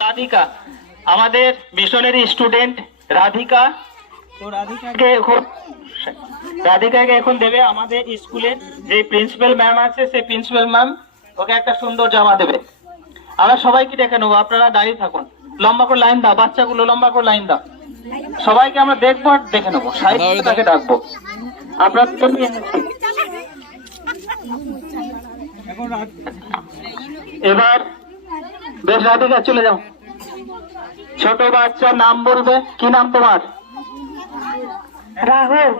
রাধিকা আমাদের missionary student Radhika. তো রাধিকাকে এখন দেবে আমাদের স্কুলের যে প্রিন্সিপাল ম্যাম আছে, সেই প্রিন্সিপাল ম্যাম ওকে একটা সুন্দর জামা দেবে। আমরা সবাইকে ডেকে নেবো, আপনারা দাঁড়িয়ে থাকুন, লম্বা করে লাইন দাও, বাচ্চাগুলো লম্বা করে লাইন দাও, সবাইকে আমরা দেখবো আর দেখে নেবো, সাহিত্যটাকে ডাকবো। আপনার এবার বেশ, রাধিকা চলে যাও। ছোট বাচ্চার নাম বলবে, কি নাম তোমার? রাহুল।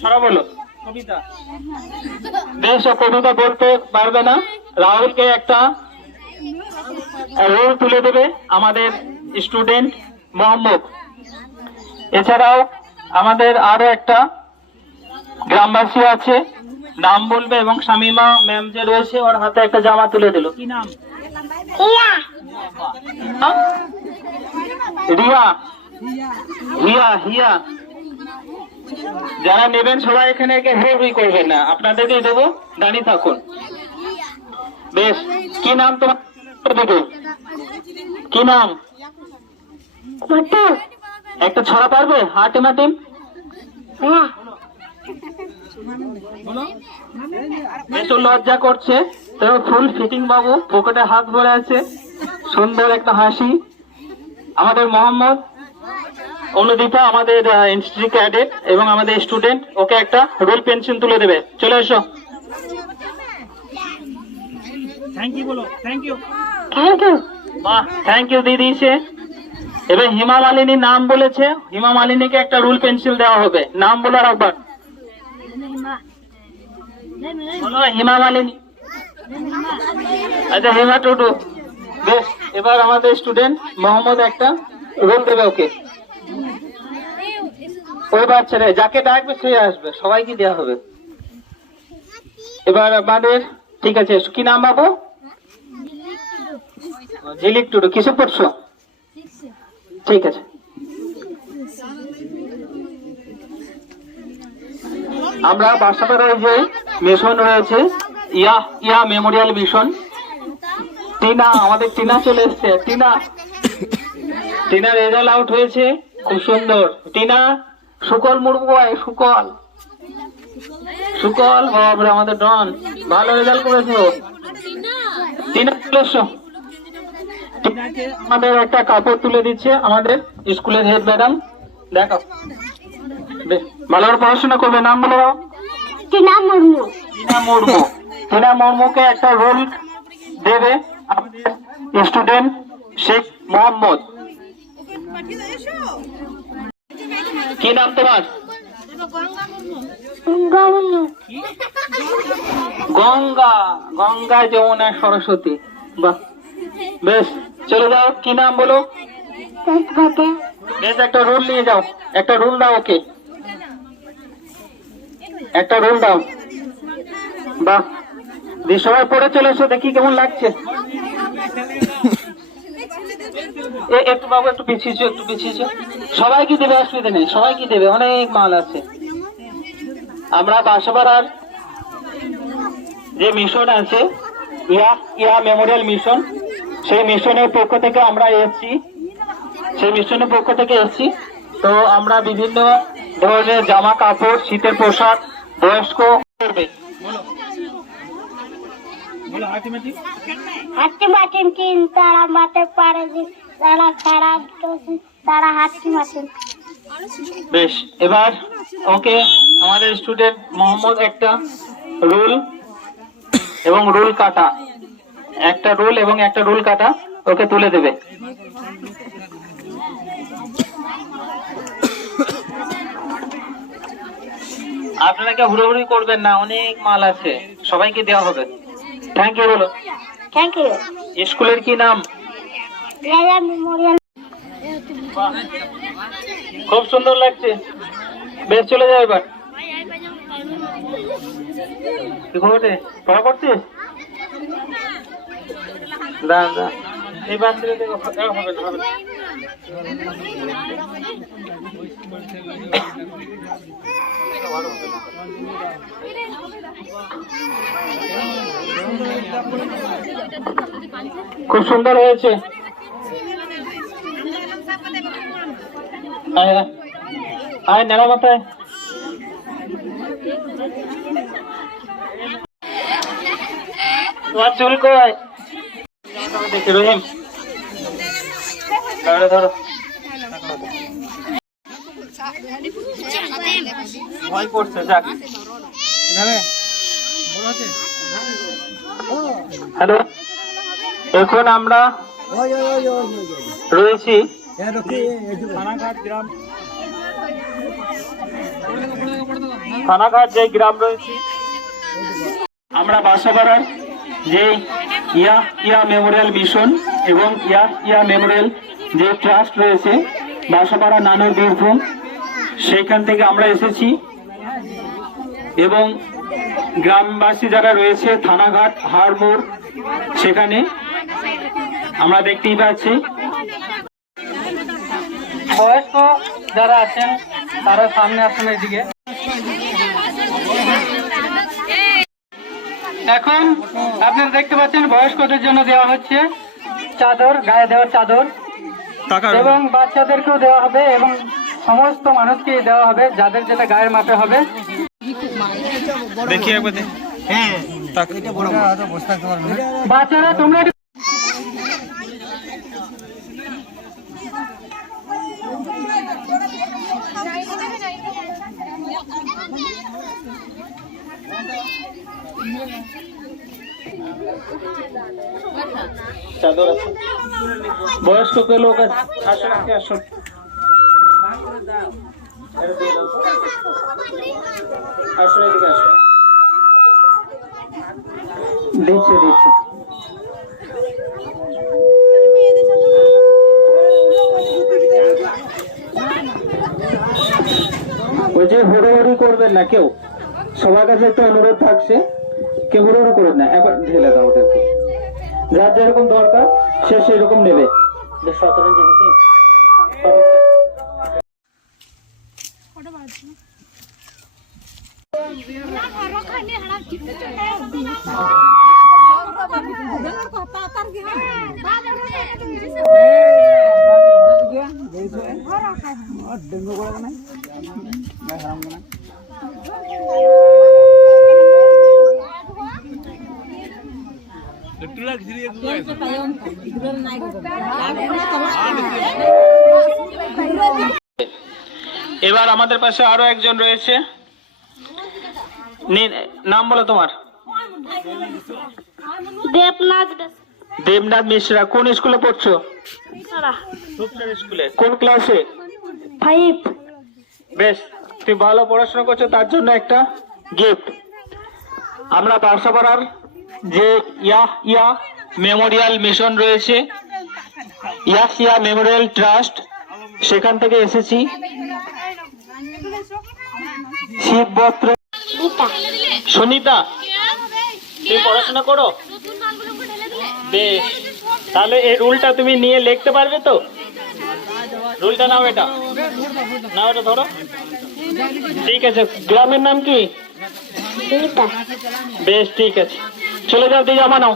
ছড়া বলো। কবিতা। বেশ, কবিতা বলতে পারবে না। রাহুলকে একটা রোল তুলে দেবে আমাদের স্টুডেন্ট মোহাম্মদ। এছাড়াও আমাদের আরো একটা গ্রামবাসী আছে, নাম বলবে, এবং শামিমা ম্যাম যে রয়েছে ওর হাতে একটা জামা তুলে দিল। কি নাম? রিয়া। হিয়া। হিয়া। যারা নেবেন সবাই এখানে হেই করবেন না, আপনাদেরকে দেবো, দাঁড়িয়ে থাকুন। বেশ, কি নাম তোমার? কি নাম? একটা ছড়া পারবে? হাটিমাটিম। লজ্জা করছে, তবে ফুল ফিটিং বাবু, পকেটে হাত ভরে আছে, সুন্দর একটা হাসি। আমাদের মোহাম্মদ, অনুদীপা আমাদের ইনস্টিটিউট ক্যাডেট এবং আমাদের স্টুডেন্ট, ওকে একটা রোল পেন্সিল তুলে দেবে। চলে এসো। থ্যাংক ইউ বলো। Thank you. Thank you. বাহ, থ্যাংক ইউ দিয়ে দিয়েছে। এবার হিমা মালিনীর নাম বলেছে, হিমা মালিনীকে একটা রুল পেন্সিল দেওয়া হবে। নাম বলো একবার। বলো, হিমা মালিনী। আচ্ছা, হিমা টুটু। বেশ, এবার আমাদের স্টুডেন্ট মোহাম্মদ একটা রোল দেবে ওকে। ওই বাচ্চারা যাকে ডাকবে সে আসবে, সবাইকে দেওয়া হবে। এবার আমাদের, ঠিক আছে, কি নাম বাবু? ঝিলিক টুটু। কিসে পড়ছো? ঠিক আছে। আমরা বাসাপাড়ার যে মিশন রয়েছে, ইয়া মেমোরিয়াল মিশন, টিনা, আমাদের টিনা চলে এসছে। টিনা রেজাল্ট আউট হয়েছে, খুব সুন্দর। টিনা, সুকল মুর্মু, সুকল বাবরে, আমাদের ডন, ভালো রেজাল্ট করেছো। টিনা চলে এসো। আমাদের একটা কাপড় তুলে দিচ্ছে আমাদের স্কুলের হেড ম্যাডাম, দেখো। ভালো করে পড়াশোনা করবে। নাম বলো। টিনা মুর্মু। টিনা মুর্মু। টিনা মুর্মুকে একটা রোল দেবে আমাদের স্টুডেন্ট শেখ মোহাম্মদ। কি নাম তোমার? গঙ্গা। গঙ্গা, যমুনা, সরস্বতী। বাহ, বেশ, চলে যাও। কি নাম বলো? বেশ, একটা রোল নিয়ে যাও, একটা রোল দাও ওকে, একটা রোল দাও। বাহ, দিয়ে সবাই পড়ে চলে এসো, দেখি কেমন লাগছে। একটু বাবু, একটু পিছিয়েছো, একটু পিছিয়েছো। সবাইকে দেবে, অসুবিধা নেই, সবাইকে দেবে, অনেক মাল আছে। আমরা বাসাপাড়ার যে মিশন আছে, ইয়া মেমোরিয়াল মিশন, সেই মিশনের পক্ষ থেকে আমরা এসেছি, তো আমরা বিভিন্ন ধরনের জামা কাপড়, শীতের পোশাক, বয়স্ক করবে। বেশ, এবার ওকে আমাদের স্টুডেন্ট মোহাম্মদ একটা রুল এবং রুল কাটা, একটা রুল এবং একটা রুল কাটা ওকে তুলে দেবে। আপনারা কেউ হুড়োহুড়ি করবেন না, অনেক মাল আছে, সবাইকে দেওয়া হবে। থ্যাংক ইউ বলো। Thank you. স্কুলের কি নাম? খুব সুন্দর লাগছে। বেশ, চলে যাও এবার। পড়া করছিস? দাঁড়া, এই বাচ্চারা হবে না। খুব সুন্দর হয়েছে। আয় আয় আয় নেড়া মাথায়। তোমার চুল কই? দেখি রহিম ধরো ধরো। ভয় করছে যাক। হ্যালো, এখন আমরা রয়েছি থানাঘাট যে গ্রাম রয়েছে, আমরা বাসাপাড়ার যে ইয়া মেমোরিয়াল মিশন এবং ইয়া মেমোরিয়াল যে ট্রাস্ট রয়েছে বাসাপাড়া নানুর বীরভূম, সেইখান থেকে আমরা এসেছি এবং গ্রামবাসী যারা রয়েছে থানাঘাট হাড়মোড়, সেখানে আমরা দেখতেই পাচ্ছি বয়স্ক যারা আছেন তারা সামনে আসুন এদিকে। এখন আপনারা দেখতে পাচ্ছেন বয়স্কদের জন্য দেওয়া হচ্ছে চাদর, গায়ে দেওয়ার চাদর, এবং বাচ্চাদেরকেও দেওয়া হবে এবং সমস্ত মানুষকে দেওয়া হবে যাদের যেটা গায়ের মাপে হবে। দেখি একবার বাচ্চারা তোমরা চাদর আছে, বয়স্ক লোক আছে, আসুন আসুন। আসুন এদিকে আসুন। দিচ্ছে দিচ্ছে। ওই যে হুড়োহুড়ি করবেন না কেউ, সবার কাছে একটু অনুরোধ থাকছে, কেউ হুড়োহুড়ি করবেন না, একবার ঢেলে দাও ওদেরকে, যার যেরকম দরকার সে সেরকম নেবে। এবার আমাদের পাশে আরো একজন রয়েছে, নাম বলো তোমার? দেবনাথ মিশ্রা। কোন স্কুলে পড়ছো? স্কুলে। কোন ক্লাসে? 5। বেশ, তুমি ভালো পড়াশোনা করছো, তার জন্য একটা গিফট। আমরা বাসাপাড়ার যে ইয়া মেমোরিয়াল মিশন রয়েছে, ইয়া মেমোরিয়াল ট্রাস্ট, সেখান থেকে এসেছি। শীতবস্ত্র। সুনিতা, তুমি পড়াশোনা করো? বেশ, তাহলে এই রুলটা তুমি নিয়ে লিখতে পারবে তো? রুলটা নাও, এটা নাও, এটা ধরো। ঠিক আছে, গ্রামের নাম কি? বেশ, ঠিক আছে, চলে যাও, দিয়ে জামা নাও।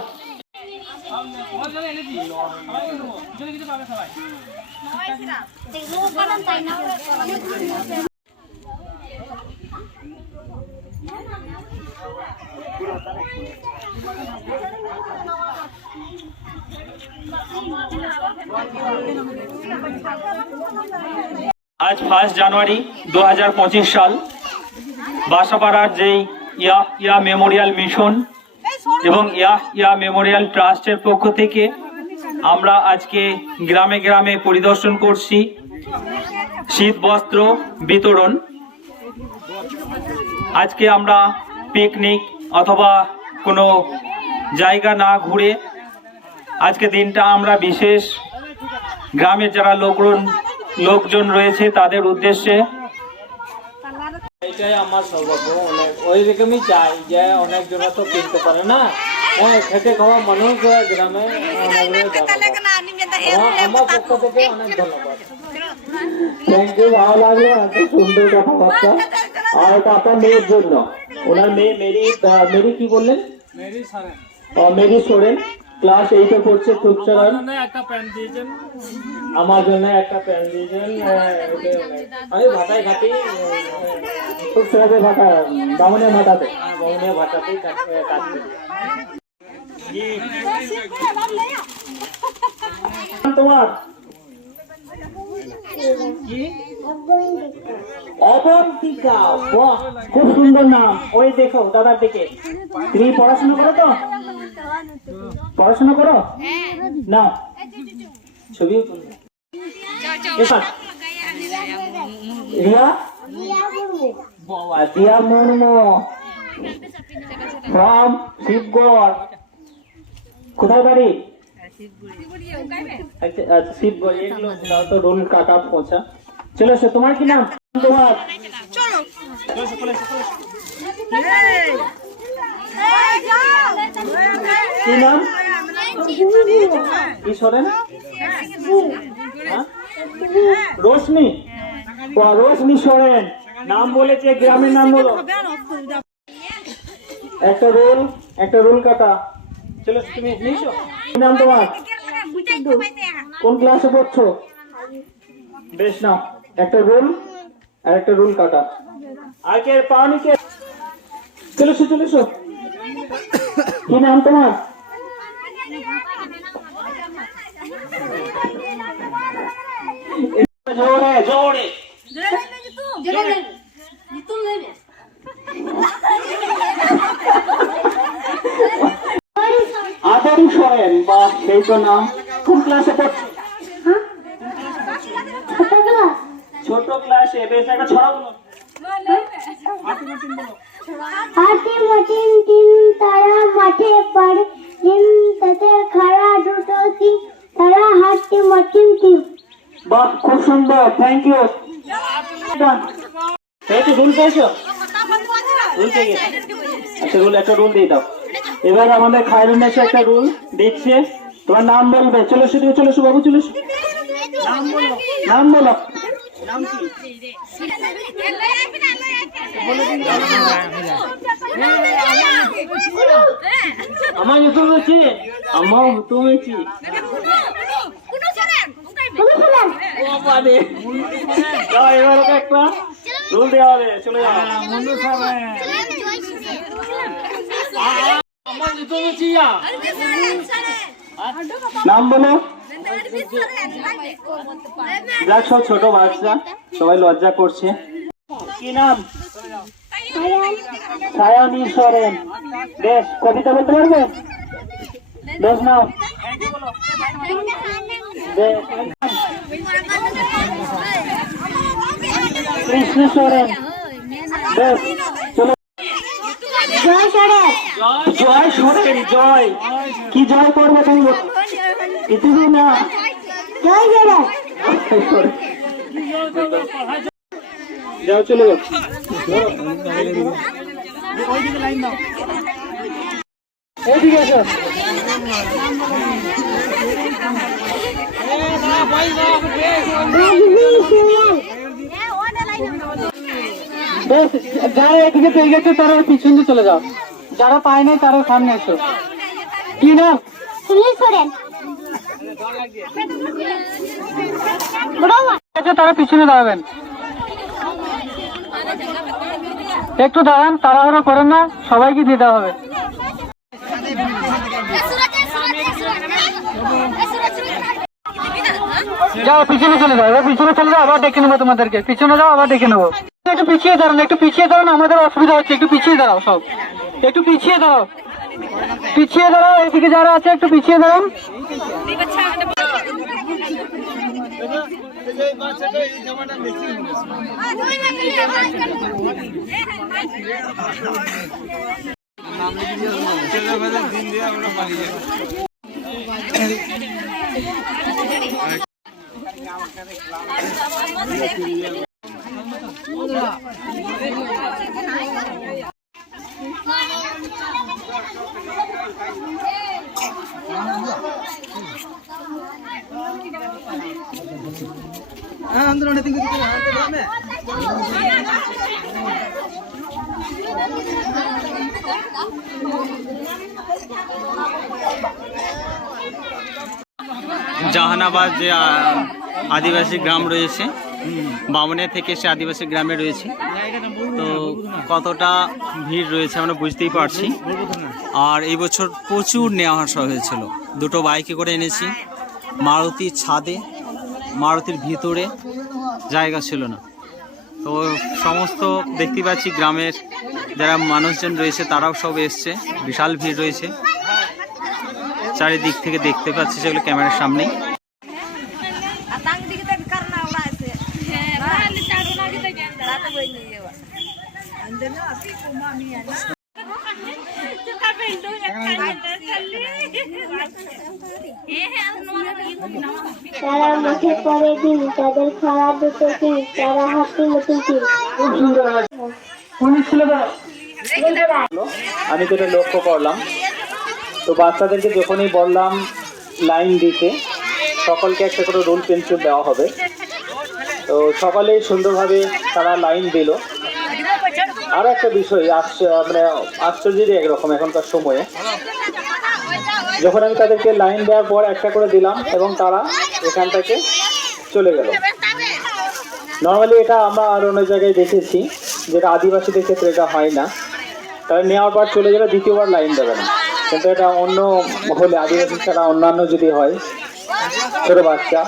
আজ 1 জানুয়ারি 2025 সাল। বাসাপাড়ার যেই ইয়া মেমোরিয়াল মিশন এবং ইয়া মেমোরিয়াল ট্রাস্টের পক্ষ থেকে আমরা আজকে গ্রামে গ্রামে পরিদর্শন করছি শীত বস্ত্র বিতরণ। আজকে আমরা পিকনিক অথবা কোনো জায়গা না ঘুরে আজকে দিনটা আমরা বিশেষ গ্রামের যারা লোকজন রয়েছে তাদের উদ্দেশ্যে। এটাই আমার সৌভাগ্য, ওই রকমই চাই যে অনেকজন তো কিনতে পারে না, খেটে খাওয়া মানুষ গ্রামে। আমার পক্ষ থেকে অনেক ধন্যবাদ, থ্যাংক ইউ। ভালো লাগলো, এত সুন্দর কথাবার্তা। আর এটা আপনার মেয়ের জন্য, ওনার মেয়ে মেরি কি বললেন? মেরি সোরেন। ক্লাস 8 এ পড়ছে খুবসারান। একটা প্যান দিয়েছেন, আমার জন্য একটা প্যান দিয়েছেন। আমি ভাটায় ঘাটি, খুবসারাতে ভাটা, বামুনিয়া ভাটাতে, বামুনিয়া ভাটাতেই কাজ করি। তোমার কি? অবন্তিকা। বাহ, খুব সুন্দর নাম। ওই দেখো দাদার দিকে। তুমি পড়াশোনা করো তো? পড়াশোনা করো না? ছবি রিয়া, বাবা দিয়া মুর্মু ফ্রম শিবগড়। কোথায় বাড়ি? আচ্ছা, শিবগড়। এগুলো দাও তো, রোল কাটা পৌঁছা। চলো সে, তোমার কি নাম? তোমার কি নাম? কি সরেন? রোশনি। রোশনি সরেন নাম বলেছে, গ্রামের নাম বলো। একটা রোল কাটা। চলো তুমি নিয়েছো। কি নাম তোমার? কোন ক্লাসে পড়ছো? বেশ, নাও একটা রোল আর একটা রোল কাটা। আর কে পাওনি কে? চলো চলো। কি নাম তোমার? জোরে জোরে আদম সরেন। বা সেই তো নাম। কোন ক্লাসে পড়ছো? ছোট ক্লাসে। বেশ, একটা ছড়া বলো। হাতি মতিন তিন তারা মাঠে পড়ে, ডিম তাতে খাড়া দুটো তিন তারা হাতি মতিন তিন। বাহ, খুব সুন্দর, থ্যাংক ইউ। পেয়েছো রুল? পেয়েছো রুল? পেয়ে গেছে। আচ্ছা, রুল একটা রুল দিয়ে দাও। এবার আমাদের খায়রুন এসে একটা রুল দিচ্ছে। তোমার নাম বলবে। চলো শুধু, চলো বাবু, চলো। নাম বলো। নাম বলো। নাম কি? আমার হুতুম হচ্ছে, আমার হুতুম হচ্ছে। এবার ওকে একটা রুল দেওয়া হবে। চলে যাও। নাম বলো। যাক, সব ছোট বাচ্চা, সবাই লজ্জা করছে। কি নাম? সায়নী সরেন। বেশ, কবিতা বলতে পারবে? বেশ, নাও। কৃষ্ণ সরেন। বেশ, চলো। জয় সরে জয় সরেন। জয় কি জয় করবে তুমি? পৃথিবী না, জয় সরে যাও, চলে যাও। এইদিকে এসো। বেশ, যারা এদিকে পেয়ে গেছে তারা পিছনে চলে যাও। যারা পায় নাই তারা সামনে এসো। কি নাম? সুনীল সরেন। তারা পিছনে দাঁড়াবেন। একটু দাঁড়ান, তাড়াহুড়ো করেন না, সবাইকে দিতে হবে। যাও, পিছনে চলে যাও। পিছনে চলে যাও, আবার ডেকে নেবো তোমাদেরকে। পিছনে যাও, আবার ডেকে নেবো। একটু পিছিয়ে দাঁড়ান, একটু পিছিয়ে দাঁড়ান, আমাদের অসুবিধা হচ্ছে। একটু পিছিয়ে দাঁড়াও সব, একটু পিছিয়ে দাঁড়াও। পিছিয়ে দাঁড়াও, এদিকে যারা আছে একটু পিছিয়ে দাঁড়ান। জাহানাবাদ যে আদিবাসী গ্রাম রয়েছে, বামুনিয়া থেকে সে আদিবাসী গ্রামে রয়েছে। তো কতটা ভিড় রয়েছে আমরা বুঝতেই পারছি। আর এই বছর প্রচুর নেওয়া আসা হয়েছিল, দুটো বাইকে করে এনেছি। মারুতির ছাদে, মারুতির ভিতরে জায়গা ছিল না। তো সমস্ত দেখতে পাচ্ছি গ্রামের যারা মানুষজন রয়েছে তারাও সব এসছে, বিশাল ভিড় রয়েছে চারিদিক থেকে দেখতে পাচ্ছি সেগুলো ক্যামেরার সামনেই। তারা মাঠে পড়ে দিন, তাদের খাড়া দুটো দিন, তারা হাতি মতন দিন। আমি যেটা লক্ষ্য করলাম, তো বাচ্চাদেরকে যখনই বললাম লাইন দিতে, সকলকে একটা করে রুল পেন্সিল দেওয়া হবে। তো সকলেই সুন্দরভাবে তারা লাইন দিল। আর একটা বিষয় মানে আশ্চর্যেরই একরকম এখনকার সময়ে, যখন আমি তাদেরকে লাইন দেওয়ার পর একটা করে দিলাম এবং তারা এখান থেকে চলে গেল। নর্মালি এটা আমরা আর অন্য জায়গায় দেখেছি, যেটা আদিবাসীদের ক্ষেত্রে এটা হয় না। তারা নেওয়ার পর চলে গেলে দ্বিতীয়বার লাইন দেবে না। কিন্তু এটা অন্য হলে, আদিবাসী ছাড়া অন্যান্য যদি হয়, ছোটো বাচ্চা,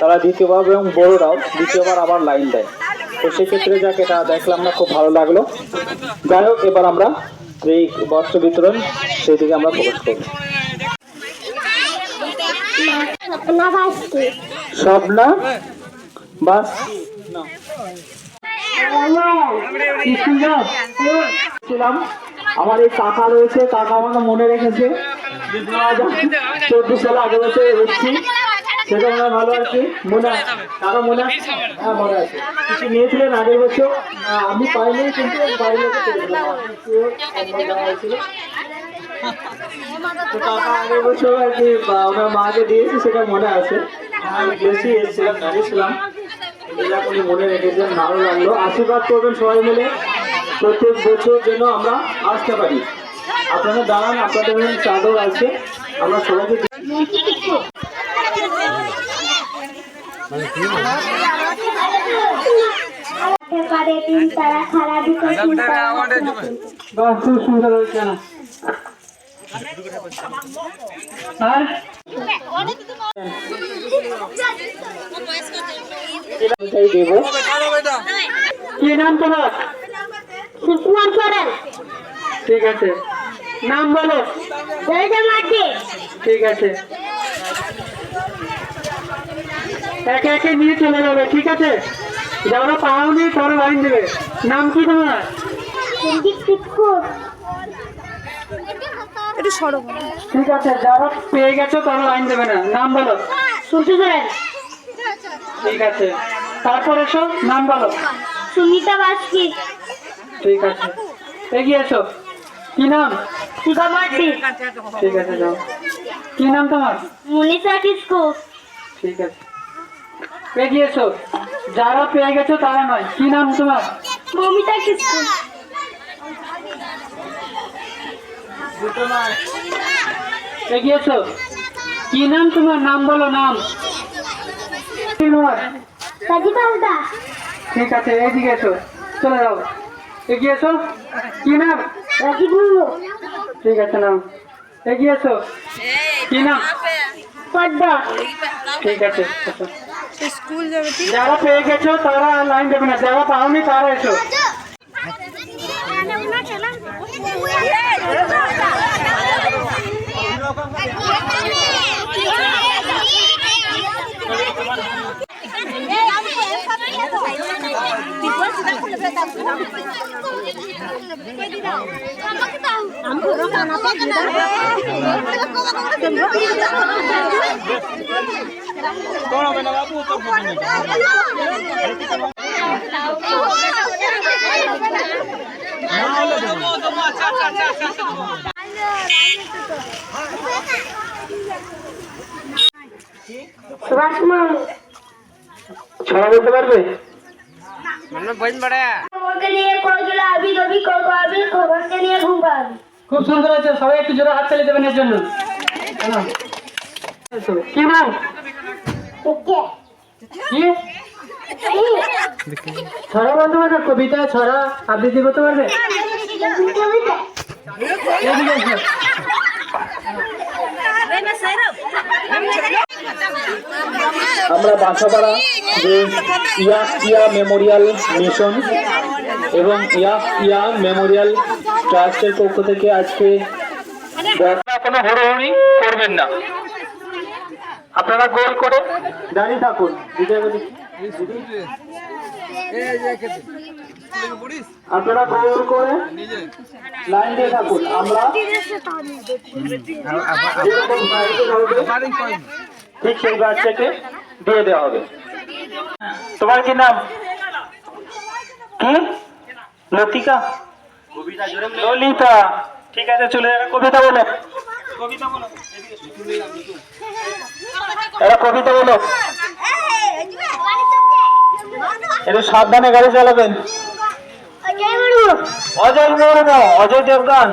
তারা দ্বিতীয়বার এবং বড়োরাও দ্বিতীয়বার আবার লাইন দেয়। তো সেক্ষেত্রে যাক এটা দেখলাম না, খুব ভালো লাগলো। যাই হোক, এবার আমরা এই বস্ত্র বিতরণ সেই দিকে আমরা প্রবেশ করব। স্বপ্না বাস ছিলাম। আমার এই কাকা রয়েছে, কাকা আমাকে মনে রেখেছে যে 2014 সালে আগের বছর এসেছি, সেটা মনে ভালো আছে। মনে কারো মনে আছে? হ্যাঁ, মনে আছে। কিছু নিয়েছিলেন আগের বছর, আমি পাইনি, কিন্তু বাড়ির লোকে পেয়েছিলাম। তো কাকা আগের বছর আর কি ওনার মাকে দিয়েছি, সেটা মনে আছে। আমি বেশি এসেছিলাম, দাঁড়িয়েছিলাম, উনি মনে রেখেছেন, ভালো লাগলো। আশীর্বাদ করবেন সবাই মিলে, প্রত্যেক বছর যেন আমরা আসতে পারি। আপনারা দাঁড়ান, আপনাদের চাদর আছে, আমরা সবাইকে খুব সুন্দর হয়েছে না? কি নাম তোমার? সুকুমার সরেন। ঠিক আছে, নাম বলো। ঠিক আছে, একে একে নিয়ে চলে যাবে, ঠিক আছে? যারা পাওনি তারা লাইন দেবে। নাম কি তোমার? ঠিক আছে, যারা পেয়ে গেছো তারা লাইন দেবে না। নাম বলো। ঠিক আছে, তারপর এসো, নাম বলো। সুমিতা বাস্কি। ঠিক আছে, এগিয়ে এসো। কি নাম? শিখা মার্টি। ঠিক আছে, যাও। কি নাম তোমার? মনীষা কিসকু। ঠিক আছে, এগিয়ে এসো। যারা পেয়ে গেছো তারা নয়। কি নাম তোমার? মমিতা কিসকু। এগিয়ে এসো। কি নাম তোমার? নাম বলো, নাম। কি তোমার? রাজীব দাস। ঠিক আছে, এদিকে এসো, চলে যাও। এগিয়ে এসো। কি নাম? রাজীব মুর্মু। ঠিক আছে, নাম। এগিয়ে এসো। কি নাম? পদ্মা। ঠিক আছে, এসো। যারা পেয়ে গেছো তারা লাইন দেবে না, যারা পাওনি তারা এসো। সুভাষ মুর্মু। ছড়া বলতে পারবে? খবরকে নিয়ে কোকিলা আবি রবি, খবরকে নিয়ে ঘুম পাবি। খুব সুন্দর হয়েছে, সবাই একটু জোরে হাত তালি দেবেন এর জন্য। কি নাম? কি ছড়া বলতে পারবে? কবিতা, ছড়া, আবৃত্তি করতে পারবে? এদিকে এসো। আমরা বাসাপাড়া যে ইয়া মেমোরিয়াল মিশন এবং ইয়া মেমোরিয়াল ট্রাস্টের পক্ষ থেকে আজকে কোনো হড়হড়ি করবেন না, আপনারা গোল করে দাঁড়িয়ে থাকুন। আপনারা গোল করে লাইন দিয়ে থাকুন। আমরা ঠিক সেই বাচ্চাকে দিয়ে দেওয়া হবে। তোমার কি নাম? কি? লতিকা? ললিতা? ঠিক আছে, চলে যাবে। কবিতা বলো, কবিতা বলো, এরা কবিতা বলো। একটু সাবধানে গাড়ি চালাবেন। অজয় দেবগান।